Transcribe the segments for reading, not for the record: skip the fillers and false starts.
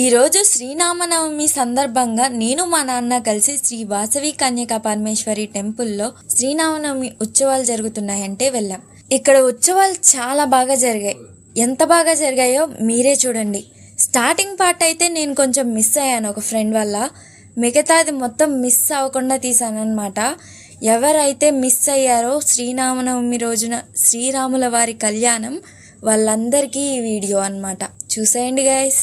ఈరోజు శ్రీరామనవమి సందర్భంగా నేను మా నాన్న కలిసి శ్రీ వాసవి కన్యకా పరమేశ్వరి టెంపుల్లో శ్రీరామనవమి ఉత్సవాలు జరుగుతున్నాయంటే వెళ్ళాం. ఇక్కడ ఉత్సవాలు చాలా బాగా జరిగాయి. ఎంత బాగా జరిగాయో మీరే చూడండి. స్టార్టింగ్ పార్ట్ అయితే నేను కొంచెం మిస్ అయ్యాను ఒక ఫ్రెండ్ వల్ల. మిగతాది మొత్తం మిస్ అవ్వకుండా తీసానమాట. ఎవరైతే మిస్ అయ్యారో శ్రీరామనవమి రోజున శ్రీరాముల వారి కళ్యాణం, వాళ్ళందరికీ ఈ వీడియో అన్నమాట. చూసేయండి గైస్.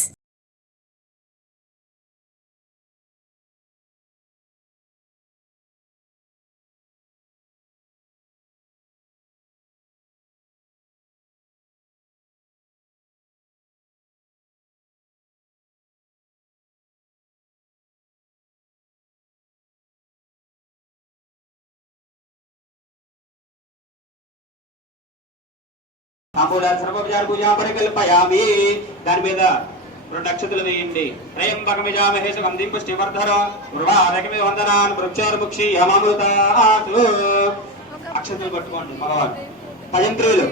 తాంబూలాలు సర్వోపచార పూజా పరికల్పయామి. దాని మీద రెండు నక్షత్రాలు వేయండి. త్రయంబకమిజామహే సుగంధిం పుష్టివర్ధన ఉర్వారకమివ వందనాన్ వృక్షోర్ముక్షి యమామృతాత్. అక్షతలు పట్టుకోండి మగవాళ్ళు. భజంత్రులు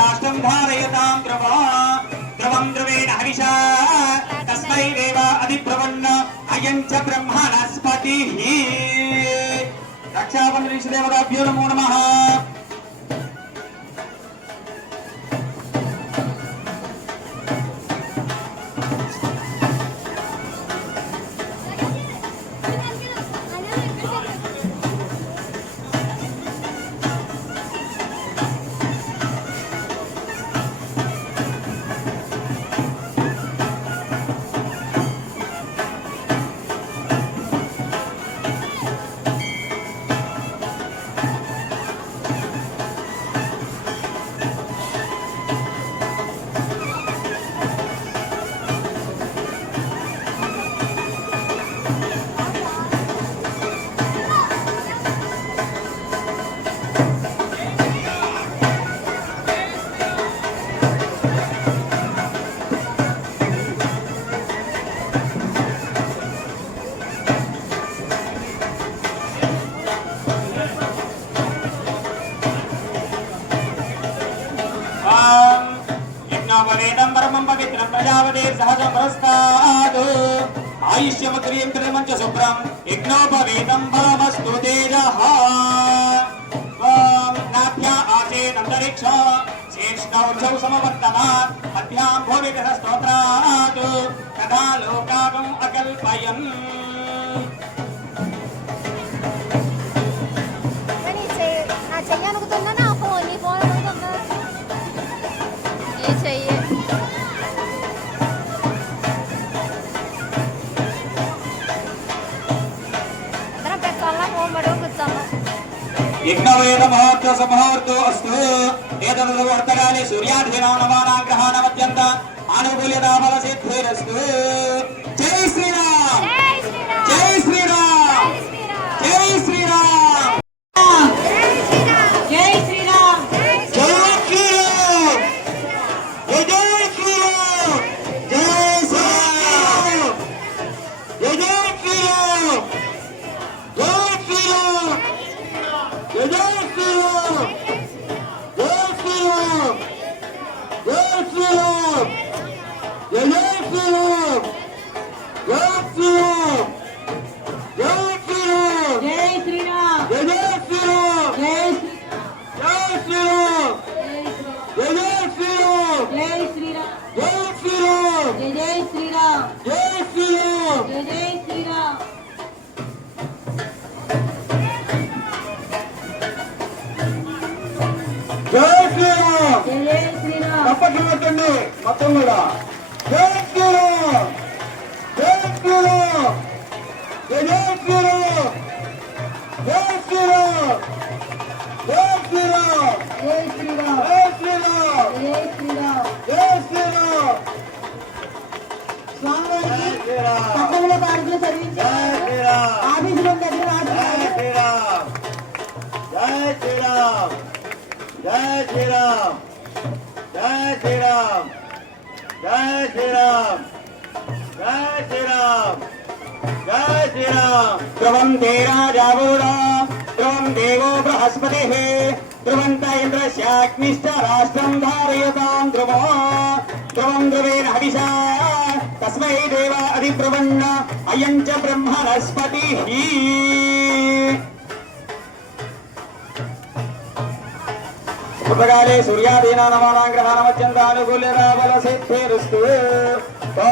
राष्ट्रं धारयतां द्रवं द्रवेण हविषा तस्मै देव अधिप्रवन्न अयं च ब्रह्मणस्पतिः. रक्षाबन्धन देवताभ्यो नमो नमः. यज्ञोपवेदं परमं पवित्रं प्रजापते सहजं पुरस्तात् आयुष्यमुद्रियं कृतमञ्च शुभ्रं यज्ञोपवेदं परमस्तु तेजः नाभ्या आसेदन्तरिक्ष श्रेष्ठौर्जौ समवर्तमात् मध्यां भोवितः स्तोत्रात् तदा लोकागम् अकल्पयन् నా చెయ్యి అనుకుతున్నా నా ఫోన్ నీ ఫోన్ అనుకుతున్నా ఏ చెయ్యి అందరం పెట్టుకోవాలా ఫోన్ పడుకు కూర్చోమ్మా यज्ञवेद मुहूर्त मुहूर्तो अस्तु एतदर्थकाले सूर्याधीनां नवानां ग्रहाणामत्यन्त आनुकूल्यता बलसिद्धिरस्तु जय श्रीराम जय श्रीराम जय श्रीराम జై శ్రీరామ్ जय श्रीराम जय श्रीराम जय श्रीराम जय श्रीराम जय श्रीराम जय श्रीराम जय श्रीराम जय श्रीराम जय श्रीराम जय श्रीराम जय श्रीराम జై శ్రీరామ్ जय श्रीराम జై जय श्रीराम जय श्रीराम జై శ్రీరామ్ जय श्रीराम జై శ్రీరామ్ जय श्रीराम జై శ్రీరామ్ जय श्रीराम జై శ్రీరామ్ తప్పట్లు కొట్టండి మొత్తం కూడా జై శ్రీరామ్ జై శ్రీరామ్ జై శ్రీరామ్ జై శ్రీరామ్ జై శ్రీరామ్ జై శ్రీరామ్ జై శ్రీరామ్ జై శ్రీరామ్ జై శ్రీరామ్ స్వామివారికి పట్టణంలో పాటలు చదివించారు ఆఫీసులో దగ్గర రాస్తున్నారు जय श्रीराम जय श्रीराम जय श्रीराम जय श्रीराम जय श्रीराम जय श्रीराम ध्रुवं ते राजावूढा ध्रुवं देवो बृहस्पतिः ध्रुवन्त इन्द्रस्याग्निश्च राष्ट्रं धारयतां ध्रुवो ध्रुवं ध्रुवेण हविषा तस्मै देव अधिब्रुवन्न अयं च ब्रह्मणस्पतिः पुत्रकाले सूर्यादीना नवानां ग्रहाणामत्यन्तानुकूल्यता बलसिद्धिरस्तु ॐ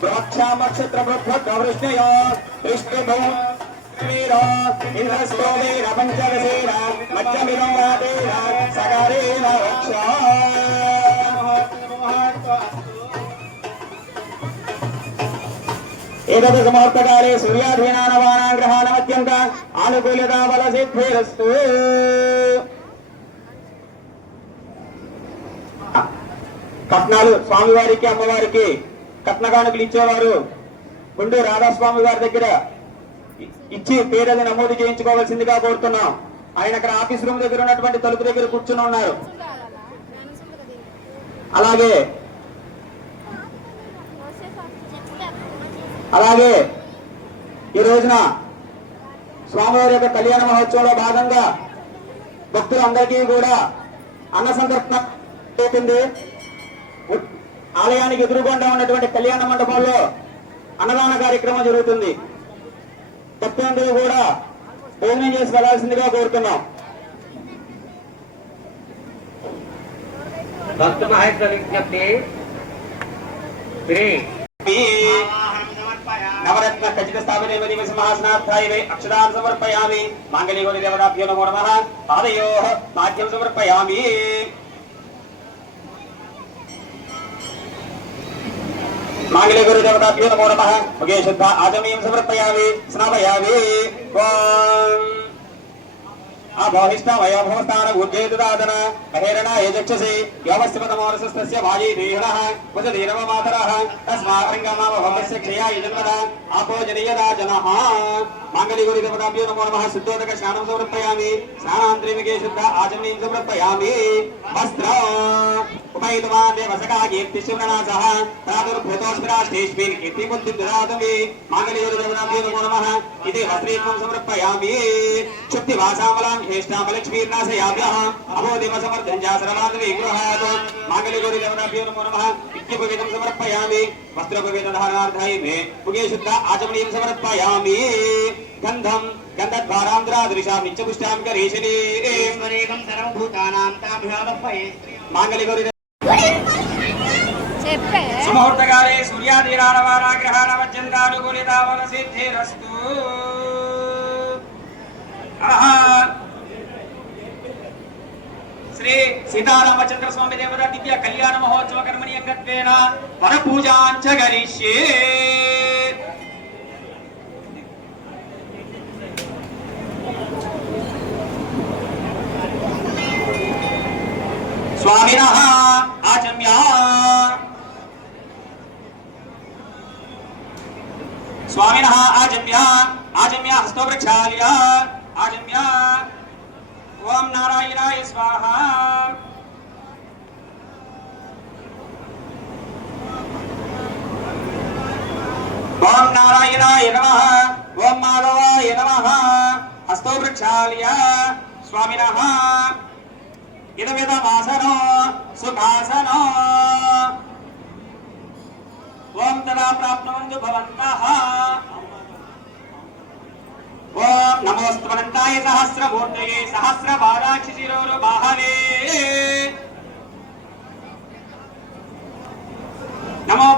द्राक्षामक्षत्रवृद्धवृष्णय विष्णुभौ वीर इन्द्रस्तोमेन पञ्चदशेन मध्यमिदं रातेन सकारेण रक्षा एतत् समर्थकाले सूर्यादीना नवानां ग्रहाणामत्यन्त आनुकूल्यता बलसिद्धिरस्तु కట్నాలు స్వామివారికి అమ్మవారికి కట్న కానుకలు ఇచ్చేవారు గుండూరు రాధాస్వామి వారి దగ్గర ఇచ్చి పేర్లని నమోదు చేయించుకోవాల్సిందిగా కోరుతున్నాం. ఆయన అక్కడ ఆఫీస్ రూమ్ దగ్గర ఉన్నటువంటి తలుపు దగ్గర కూర్చుని ఉన్నారు. అలాగే అలాగే ఈ రోజున స్వామివారి యొక్క కళ్యాణ మహోత్సవంలో భాగంగా భక్తులందరికీ కూడా అన్న సంతర్పణ అవుతుంది. ఆలయానికి ఎదురుగుండా ఉన్నటువంటి కళ్యాణ మండపంలో అన్నదాన కార్యక్రమం జరుగుతుంది. భక్తులందరూ కూడా భోజనం చేసి వెళ్లాల్సిందిగా కోరుతున్నాం. భక్త మహేశ్వర విజ్ఞప్తి శ్రీ నవరత్న ఖచ్చిత స్థాపితే సింహాసనార్థాయ అక్షరాన్ సమర్పయామి. మాంగళ్యగౌరి దేవతాభ్యో నమో నమః. పాదయోః మాధ్యం సమర్పయామి. मांगल्यगुरु देवताभ्यो नमो नमः. मुखे शुद्ध आचमनीयं समर्पयामि. स्नापयामि. अभोहिष्ठमयोभवस्थान ऊर्जेतुदादन महेरणा यजक्षसि योमस्तिमतमोरसस्तस्य भाजी देहणः कुजधीरममातरः तस्मारङ्गमामभवस्य क्षयाय जन्मदा आपो जनयदा जनः. मांगल्यगुरु देवताभ्यो नमो नमः. शुद्धोदक स्नानं समर्पयामि. स्नानान्तरे शुद्ध आचमनीं समर्पयामि. वस्त्र उपैतवान् देवसखा कीर्तिशिवनासः प्रादुर्भूतोऽस्मिराष्टेष्मिन् कीर्तिबुद्धिर्ददातुमे. मांगल्यगुरु देवताभ्यो नमो नमः. इति वस्त्रेत्वं समर्पयामि. शुद्धिवासामलां ज्येष्ठामलक्ष्मीर्नाशयाभ्यः अभोदिमसमर्थञ्च सर्वार्थविग्रहात् माङ्गल्यगौरीदेवताभ्यो नमो नमः इत्यपविदं समर्पयामि वस्त्रोपवेदधारणार्थाय मे मुखे शुद्ध आचमनीयं समर्पयामि गन्धं गन्धद्वारान्ध्रादृशां नित्यपुष्टां करेशने स्वरेकं सर्वभूतानां ताभ्यादपये माङ्गल्यगौरी చెప్పే सुमुहूर्तकाले सूर्यादिराणवाराग्रहाणवचन्द्रानुकूलितावनसिद्धिरस्तु श्री सीतारामचंद्र स्वामी देवता दिव्य कल्याण महोत्सव कर्मणि अंगत्वेन वरपूजाञ्च करिष्ये स्वामिनः आचम्य स्वामिनः आचम्य आचम्य हस्तो प्रक्षाल्य आचम्य ओम नारायणाय स्वाहा ओम नारायणाय नमः ओम माधवाय नमः हस्तो प्रक्षाल्य स्वामिनः इदमिदमासनो सुखासनो ओम तदा प्राप्नुवन्तु भवन्तः ओम नमोस्तवन्ताय सहस्रमूर्तये सहस्रपादाक्षिशिरोरुबाहवे नमो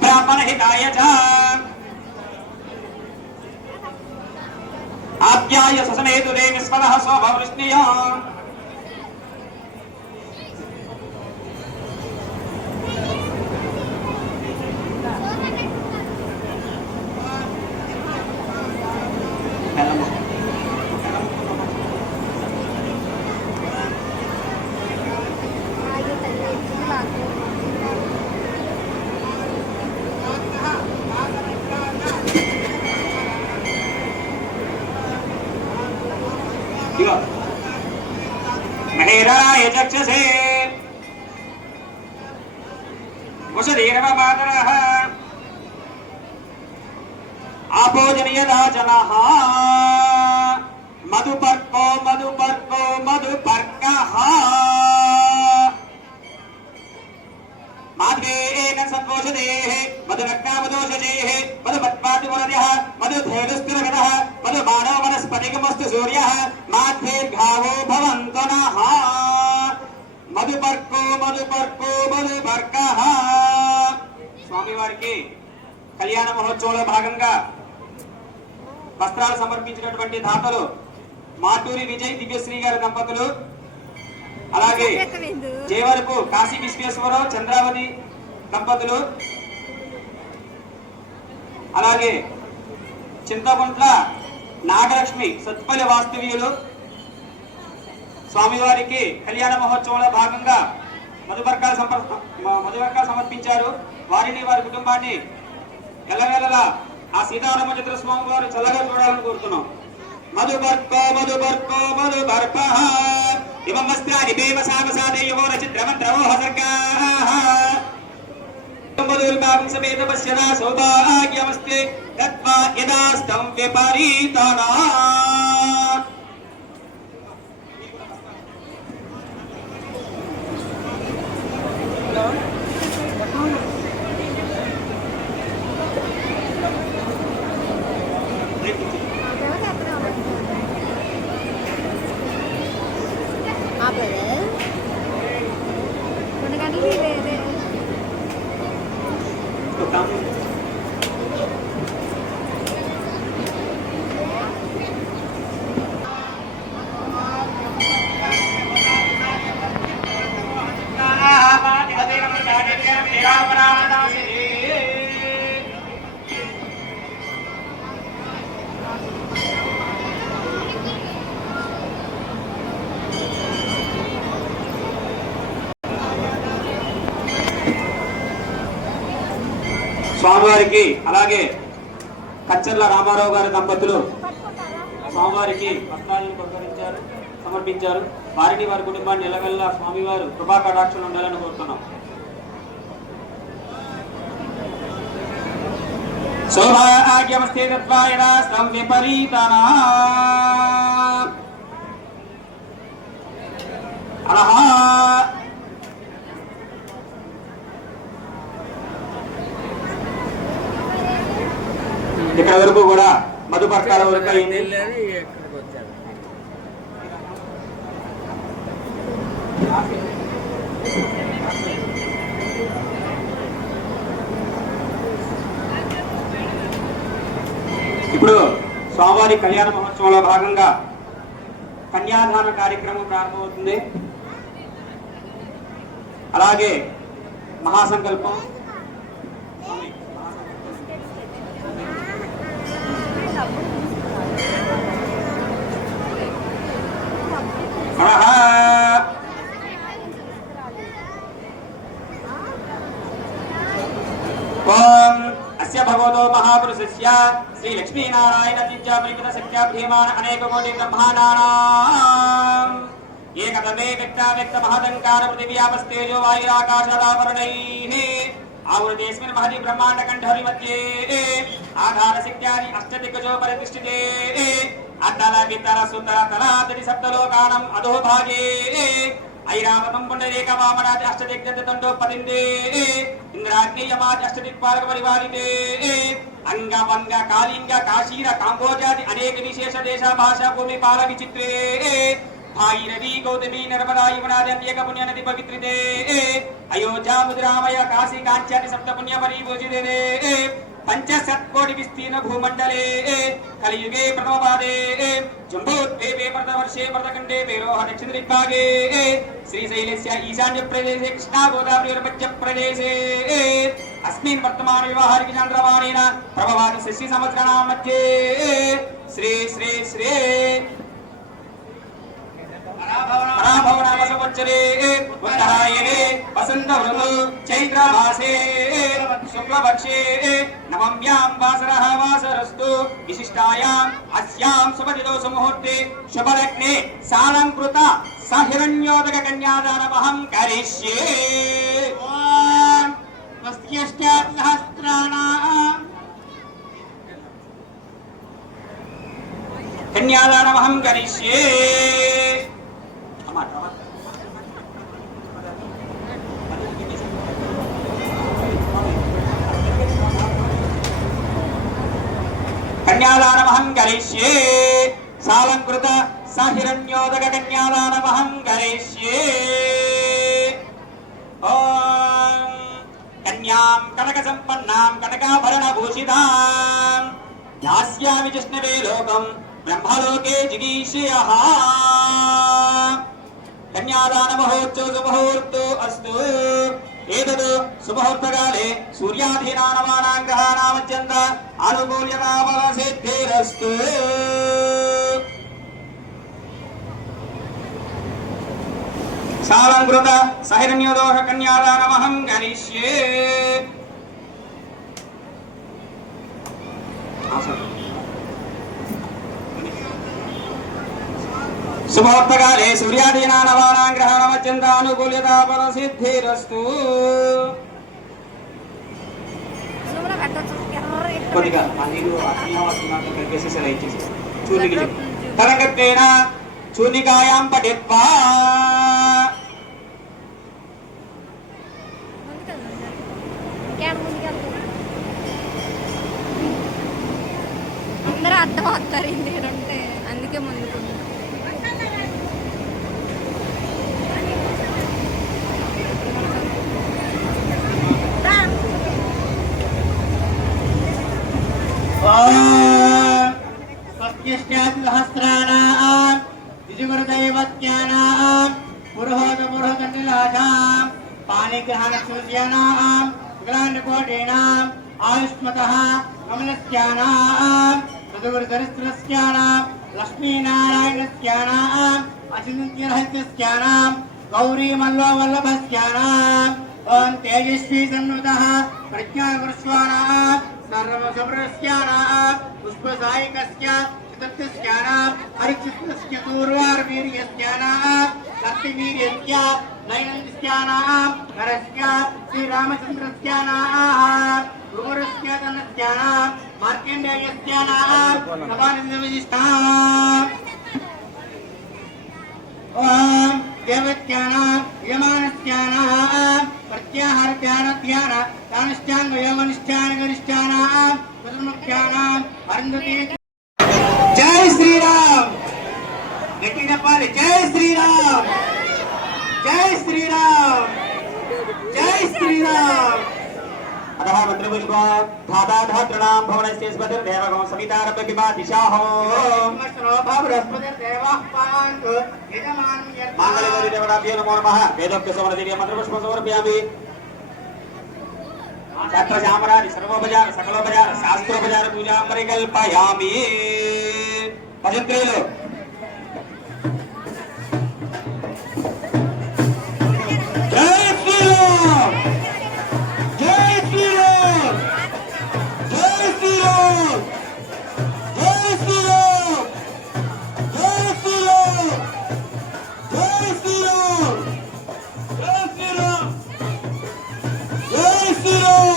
ब्राह्मणहिताय च आप्याय ससमेतु देवि स्वतः स्वभवृष्णिया महेराय चक्षसे वसुदेवमातरः आपोजनीयदा जनः मधुपर्को मधुपर्को मधुपर्कः माध्वेन सत्वोषधेः मधुरक्तामदोषजेः मधुमत्पातिमुरजः मधुधेनुस्तिरगतः मधुमानो वनस्पतिकमस्तु सूर्यः माध्वेर्घावो भवन्तु नः मधुपर्को मधुपर्को मधुपर्कः స్వామివారికి కళ్యాణ మహోత్సవంలో భాగంగా వస్త్రాలు సమర్పించినటువంటి దాతలు మాటూరి విజయ్ దివ్యశ్రీ గారి దంపతులు అలాగే జయవరపు కాశీ విశ్వేశ్వరరావు చంద్రావతి దంపతులు అలాగే చింతకుంట్ల నాగలక్ష్మి సత్పల్లి వాస్తవ్యులు స్వామివారికి కళ్యాణ మహోత్సవంలో భాగంగా మధుపర్కాలు సమర్పించారు. వారిని వారి కుటుంబాన్ని ఎల్లవేళలా ఆ సీతారామచంద్ర స్వామి వారు చల్లగా చూడాలని కోరుతున్నాం. మధుపర్కో మధుపర్కో మధుపర్పః ఇమం వస్త్రాని దేవసామసాదేయో రచిద్రమంత్రవోహ సర్గాః మధుర్భావం సమేత పశ్యదా సౌభాగ్యమస్తే తత్వా యదాస్తం విపరీతనా. స్వామివారికి అలాగే కచ్చర్ల రామారావు గారి దంపతులు స్వామివారికి వస్త్రాలను సమర్పించారు. వారిని వారి కుటుంబాన్ని నిలవెల్ల స్వామివారు కృపా కటాక్షలు ఉండాలని కోరుతున్నాం. సౌభాగ్యమస్తే తత్వాయనాస్తం విపరీతనా అలహ ఇక్కడ వరకు కూడా మధుపర్కాల వరకు అయింది. ఇప్పుడు స్వామివారి కళ్యాణ మహోత్సవంలో భాగంగా కన్యాదాన కార్యక్రమం ప్రారంభమవుతుంది. అలాగే మహాసంకల్పం ఓం అస్య భగవతో మహాపురుషస్య శ్రీ లక్ష్మీనారాయణ దివ్య పరిమిత శక్త్యా భీమాన అనేక కోటి బ్రహ్మాండానాం ఏకతమే వ్యక్త మహదంకార పృథివ్యాపస్తేజో వాయురాకాశాదావరణైః ఆవృతేస్మిన్ మహతి బ్రహ్మాండ కంఠరి మధ్యే ఆధార శక్త్యాది అష్టదిగ్గజో పరితిష్ఠితే అతల వితర సుతర తలాదరి సప్తలోకానం అధోభాగే ఐరావతం పుండరీక వామనాది అష్టదిగ్గజ దండోపదిందే ఇంద్రాగ్ని యమాది అష్టదిక్పాలక పరివారితే అంగవంగ కాళింగ కాశీర కాంబోజాది అనేక విశేష దేశ భాషా భూమి పాల విచిత్రే భాగీరథీ గౌతమి నర్మదా యమునాది అనేక పుణ్య నది పవిత్రితే అయోధ్యా ముద్రామయ కాశీ కాంచాది సప్త పుణ్య పరిభూజితే పంచశత్కోటి విస్తీర్ణ భూమండలే కలియుగే ప్రథమపాదే జంబోద్వేపే ప్రథవర్షే ప్రథఖండే పేరోహ దక్షిణ దిగ్భాగే శ్రీశైలస్య ఈశాన్య ప్రదేశే కృష్ణా గోదావరి మధ్య ప్రదేశే అస్మిన్ వర్తమాన వ్యవహారిక చంద్రమాణేన ప్రభవాది శశి సంవత్సరాణాం మధ్యే శ్రీ శ్రీ శ్రీ పరాభవనామ సంవత్సరే ఉత్తరాయణే వసంత ఋతు చైత్ర మాసే శుక్లపక్షే నవమ్యాం వాసరః వాసరస్తు విశిష్టాయాం అస్యాం శుభదిదో సుముహూర్తే శుభలగ్నే సాలంకృత సహిరణ్యోదక కన్యాదానమహం కరిష్యే. ఓం స్వస్త్యష్టాసహస్రాణాం కన్యాదానమహం కరిష్యే. కన్యాదానమహం కరిష్యే. సాలంకృత సహిరణ్యోదక కన్యాదానమహం కరిష్యే. ఓం కన్యాం కనక సంపన్నాం కనకాభరణ భూషితాం దాస్యామి జిష్ణవే లోకం బ్రహ్మలోకే జిగీషయః. కన్యాదాన మహోత్సవ సుముహూర్తో అస్తు. ఏతద్ సుముహూర్తకాలే సూర్యాధీనానమానాం గ్రహాణామత్యంత అనుకూల్యతాఫల సిద్ధిరస్తు. సాలంకృత సహిరణ్యోదక కన్యాదానమహం కరిష్యే. శుభోక్తకాలే సూర్యాదీనానవానాం గ్రహాణమత్యంత అనుకూల్యతాఫల సిద్ధిరస్తు. కొద్దిగా ఆ నీళ్ళు కలిపేసేసి అలా ఇచ్చేసి చూర్ణికి తరంగత్వేన చూర్ణికాయాం పఠిత్వా అందరూ అర్థం అవుతారు ఇంటే అందుకే ముందుకు స్వస్త్యష్టాసహస్రాణాం ద్విజగురుదైవత్యానాం పురోహోతపురోహతనిలాషాం పాణిగ్రహణసూర్యానాం వికలాండకోటీనాం ఆయుష్మతః కమలస్యానాం తదుగురుదరిస్త్రస్యానాం లక్ష్మీనారాయణస్యానాం అచింత్యరహస్యస్యానాం గౌరీమల్లోవల్లభస్యానాం ఓం తేజస్వీ సన్నుతః ప్రజ్ఞాగురుస్వానాం సర్వశుభ్రస్యానాం పుష్పసాయికస్య చతుర్థస్యానాం హరిచిత్రస్య దూర్వార్వీర్యస్యానాం కర్తివీర్యస్య నైనందిస్యానాం నరస్య శ్రీరామచంద్రస్యానాం భృగురస్య తన్నస్యానాం మార్కండేయస్యానాం సభానందవిశిష్టాం. ఓం देवत्यानां यमानस्यानां प्रत्याहार ध्यान ध्यान दानश्चान यमनिष्ठान गरिष्ठानां चतुर्मुख्यानां अरुन्धति जय श्री राम गट्टी చెప్పాలి जय श्री राम जय श्री राम जय श्री राम अतः मंत्रपुष्प धाता धातॄणां भवनस्य स्पतिर्देवगं सवितारभ्य पिबा दिशाहो मांगल्यगौरीदेवताभ्यो नमो नमः वेदोक्तः समर्पयामि मंत्रपुष्पं समर्पयामि छत्रचामरादि सर्वोपचार सकलोपचार शास्त्रोपचार पूजां परिकल्पयामि भजन्त्रेलो जय श्री राम जय श्री राम जय श्री राम जय श्री राम जय श्री राम जय श्री राम जय श्री राम जय Shri Ram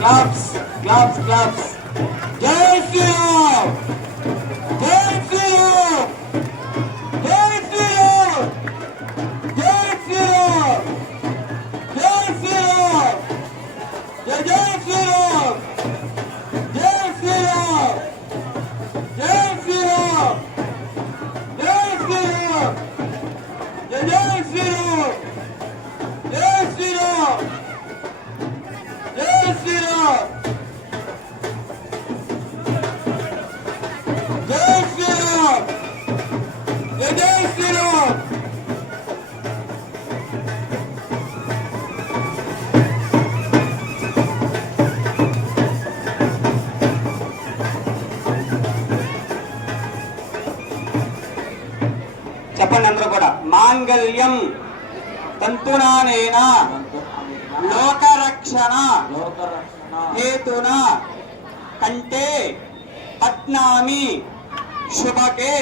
Claps, claps, claps. Jai Shri Ram. Jai Shri Ram. Jai Shri Ram. Jai Shri Ram. Jai Shri Ram. Jai Shri Ram. Jai Shri Ram. Jai Shri Ram. Jai Shri Ram. Jai Shri Ram. Jai Shri Ram. जय श्री राम जय श्री राम जय श्री राम చెప్పండి అందరూ కూడా మాంగళ్యం తంతునానేనా లోకరక్షణ హేతున కంటే పద్నామి శుభకే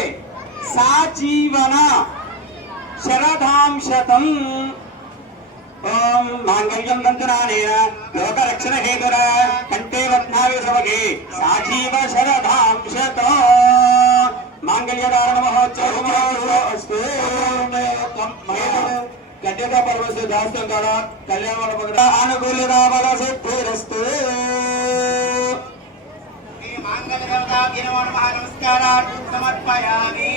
సాజీవన శరదాంశతం ఓం మాంగళ్యం తంతునానేన లోకరక్షణ హేతున కంటే పద్నామి శుభకే సాజీవ శరదాంశతో మాంగళ్యధారణ మహోత్సవ గడ్డగా పరమేశ్వర దాస్తం కాడ కళ్యాణ అనుకూల రావణ సిద్ధిరస్తు నమస్కారాలు సమర్పయామి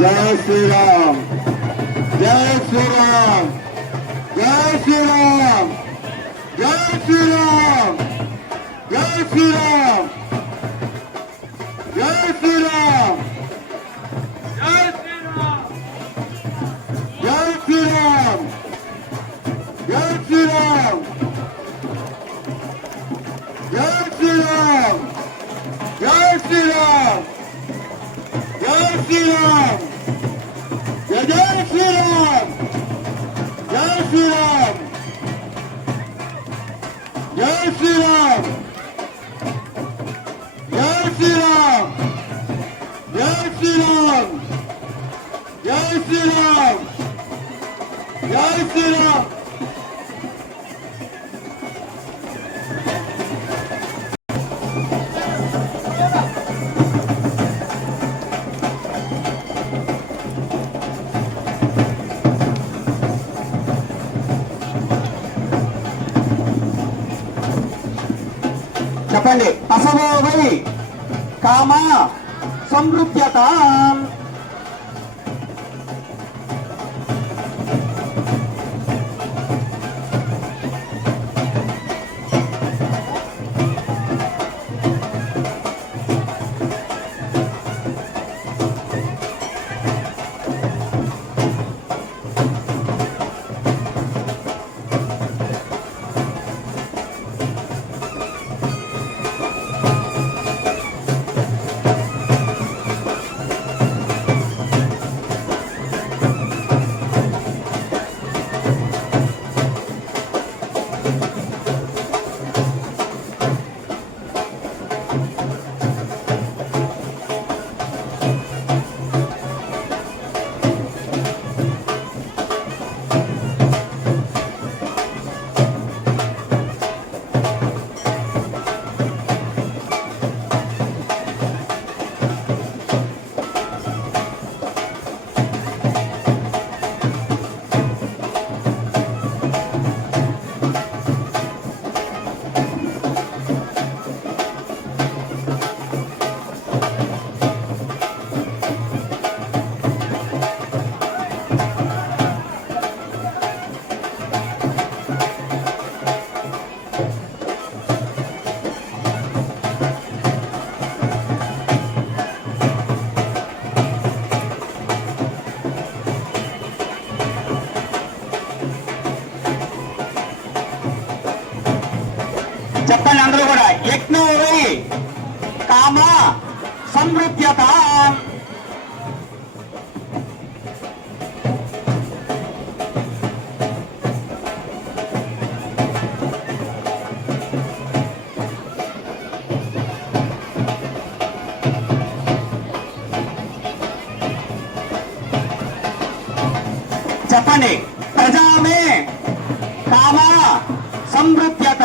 जय श्री राम जय श्री राम जय श्री राम जय श्री राम जय श्री राम जय श्री राम जय श्री राम జై శ్రీరామ్ జై శ్రీరామ్ జై శ్రీరామ్ జై శ్రీరామ్ జై శ్రీరామ్. చెప్పండి. అసవో వై కామ సమృద్ధ్యత. చెప్పండి అందరూ కూడా. యజ్ఞో వై కామ సమృద్ధ్యత. చెప్పండి. ప్రజామే కామ సమృద్ధ్యత.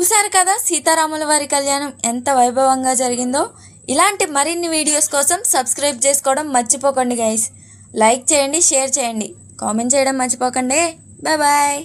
చూశారు కదా సీతారాముల వారి కళ్యాణం ఎంత వైభవంగా జరిగిందో. ఇలాంటి మరిన్ని వీడియోస్ కోసం సబ్స్క్రైబ్ చేసుకోవడం మర్చిపోకండి గైస్. లైక్ చేయండి, షేర్ చేయండి, కామెంట్ చేయడం మర్చిపోకండి. Bye bye.